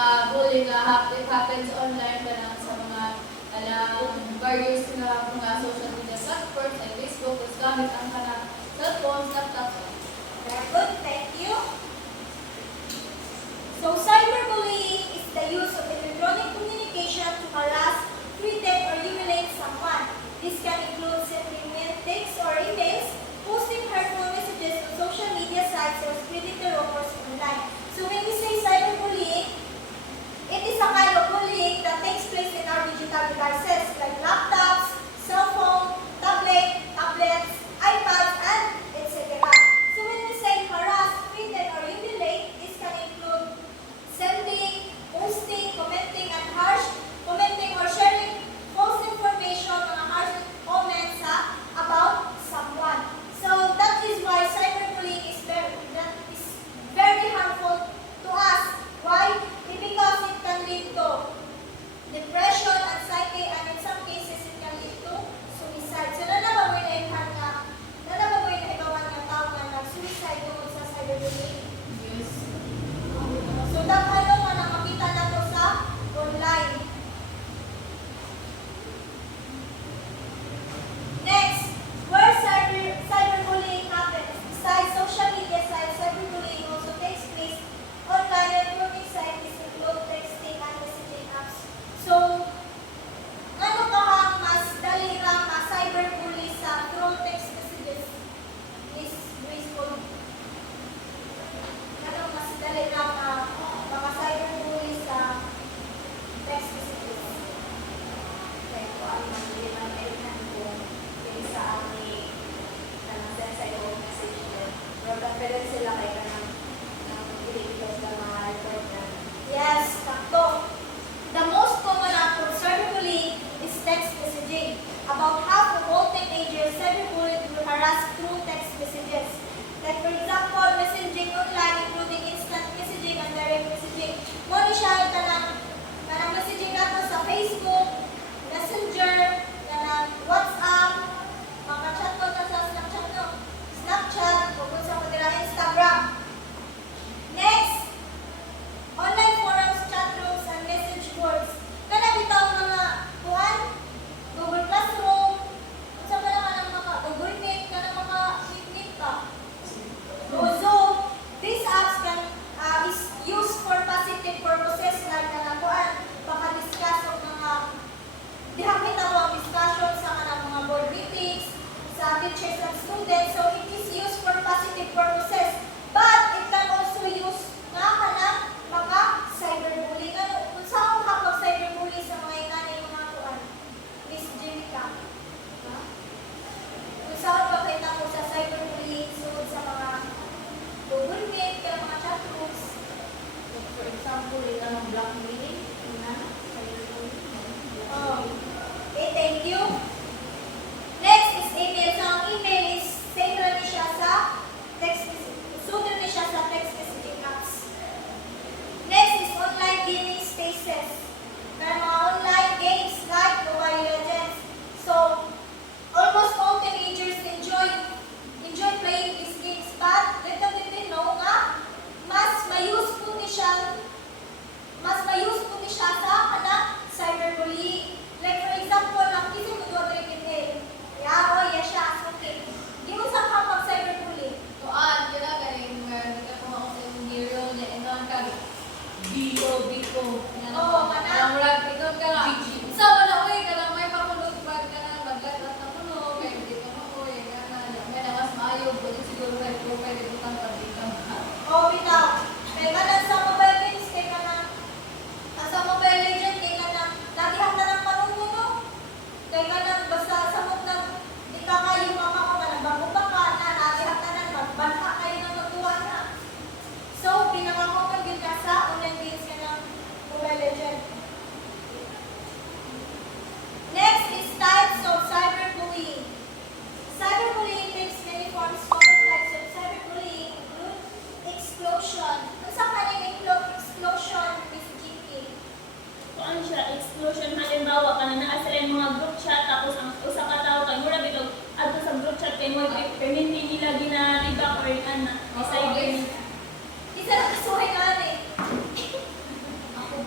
mga bullying nga happens online pa lang sa mga various nga mga social media platforms like Facebook, is gamit ang kanang cellphones, laptops. Very good, thank you. So, cyberbullying is the use of electronic communication to harass, threaten, or humiliate someone. This can include sending texts or emails, posting hurtful messages on social media sites, or spreading the rumors online. So, when we say cyberbullying, it is a kind of bullying that takes place in our digital devices like laptops, cell phone, tablets, iPads, and etc. So when we say harass, threaten, or humiliate, this can include sending, posting, commenting or sharing false information, mga harsh comments about someone. So that is why cyberbullying is very harmful to us. Why? Because it can lead to depression, anxiety, and in some cases it can lead to suicide. So nanababoy na ibawan nga tao nga nag-suicide tungkol sa cyberbullying. Yes. So dahil nga na makita na to sa online. Next, where cyberbullying happens. Besides social media sites, cyberbullying also takes place online. Networking sites include texting and messaging apps. So, ano ka mas dali ra ma-cyberbully sa through text messages? Is graceful. Ano mas dali ra ma-cyberbully sa text messages? Kaya ko ang maliman ko sa aming send sa iyo message din. Pero sila kay kanang i-close na mga report na. Yes, sakto. The most common act of cyberbullying is text messaging. About half of all teenagers cyberbullied will harass through text messages. Like for example, messaging online including instant messaging and direct messaging. Muna siya kanang messaging nato sa Facebook, Messenger, kanang WhatsApp, mga chat ko na sa Snapchat, kung sa mga Instagram. Next, online forums, chat rooms, and message boards. Kana bitaw mga kuan, Google Classroom, unsa ba naman ang mga Google Meet, kana mga meet ka. Zoom. These apps is used for positive purposes like kana kuan, baka-discuss og mga dihapit na ang discussion sa kanang mga board meetings sa teachers and students. So it is used for positive purposes. But it can also use nga kanang maka-cyberbullying. Kung saan ka pag-cyberbullying sa mga inanay mga kuan? Miss Jimica. Kung saan ka kita ko sa cyberbullying sunod sa mga Google Meet, kaya mga chat rooms. For example, ito ng blackmailing. Okay, thank you. Next is email. So ang email is same rin siya sa text messaging apps. Next is online gaming spaces. May mga online games like Mobile Legends. So, almost all teenagers enjoy playing these games, but little did they know nga, mas mayus po ni siya sa kanang cyberbullying. Like for example, nakikita mo doon rin kita. Yeah, siya. Okay. Di mo sa kapag cyberbullying. Tuan, kaya galing hindi ka pumaw sa yung hero niya. Ito ang kag Biko. Oo, mana? Ang rag, ito ka nga. Sa wala uy, ka lang may pakulog pa ka na maglagat na puno. Kaya hindi ka makuy. May na mas maayo. Pwede siguro pwede itang pabika. Oh, bitaw. Kaya ka lang sa mobile games, kaya ka lang sa Mobile Legends, kaya ka lang lagihan na ng panunguno. Kaya ka lang basta sa mga di ka kayo mama ko ka bago pa ka na lagihan na ng magbanta kayo ng magtuwa na. So, pinaka-common din ka sa online games ka ng Mobile Legends. Next is types of cyberbullying. Cyberbullying takes many forms. Common types of cyberbullying include explosion. Kung sa kaning explosion, Miss Jinky? Kuan siya, explosion, halimbawa ka na naa sila yung mga group chat, tapos ang usa ka tao kay mura bitog adto sa group chat kay mo perminti nila ginaribak or ana cyber. Isa lang kasuhay nga ni. Ako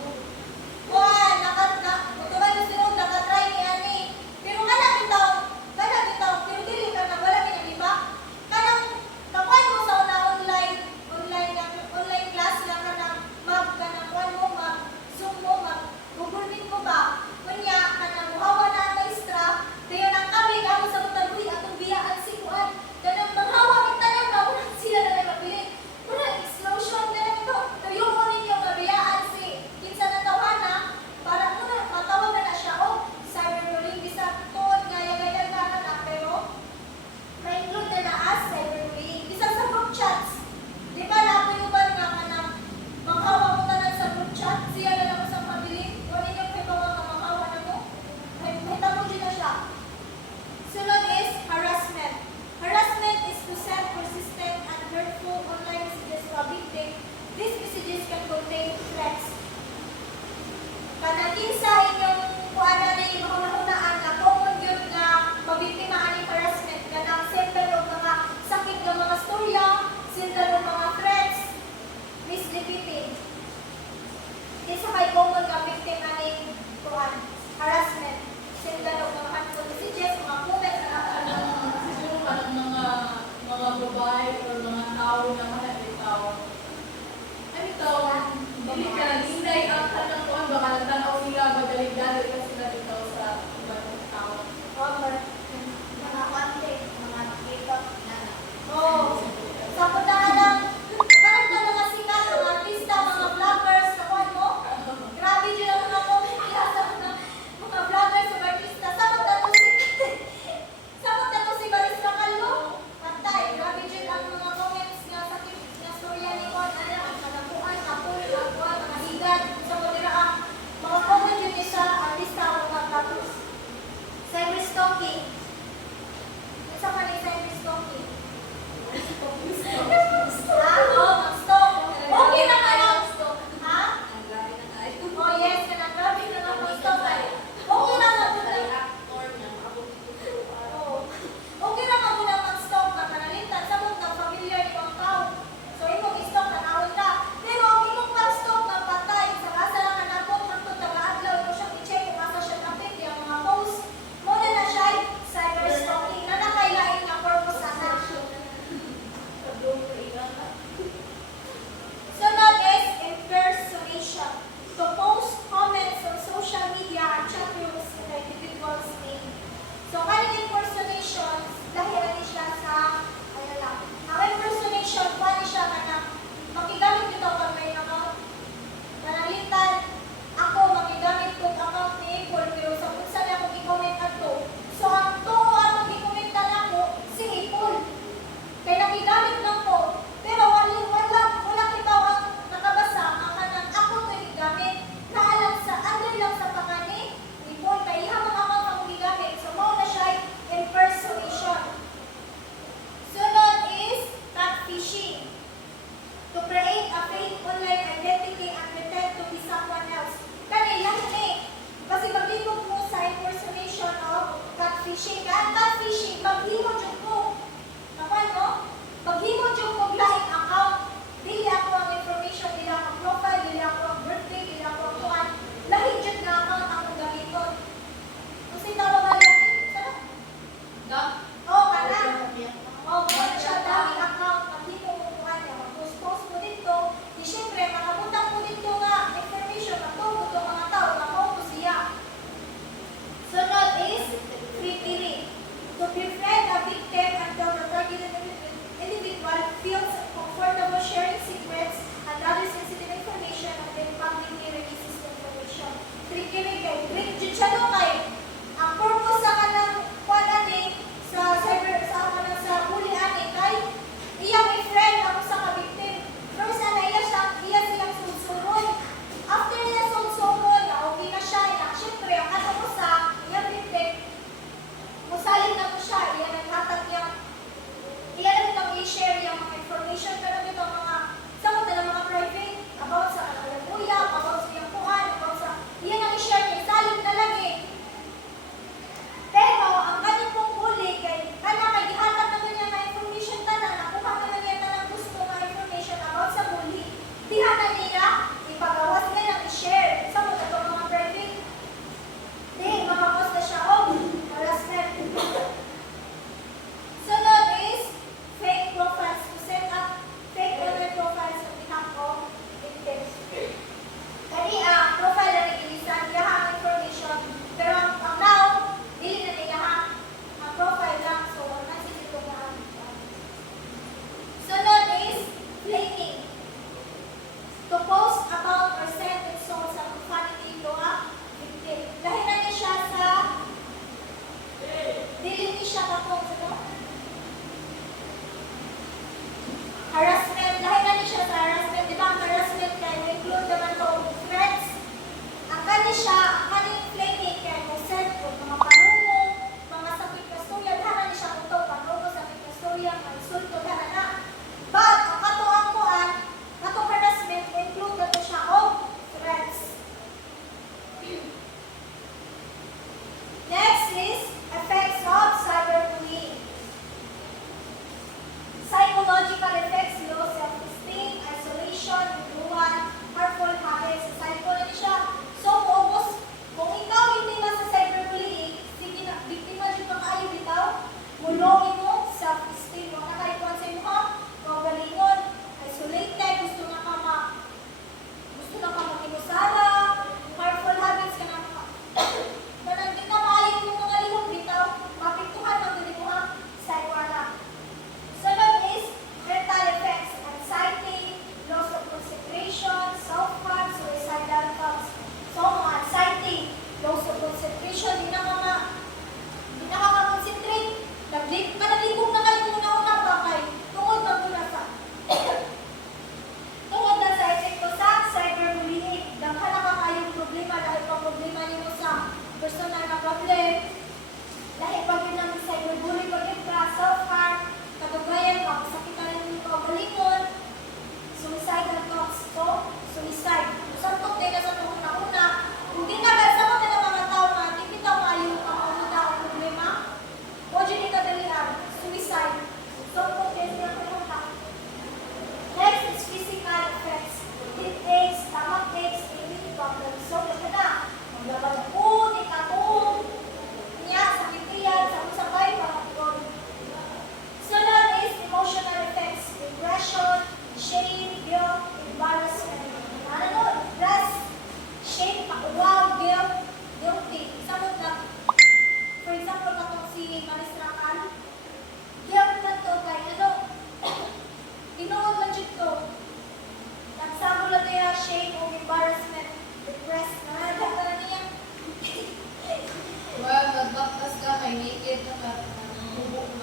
kay naked na ka.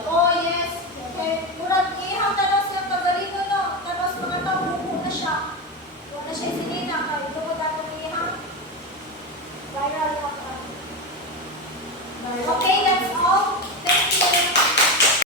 Oh yes. Okay. Murag ihang tanong sa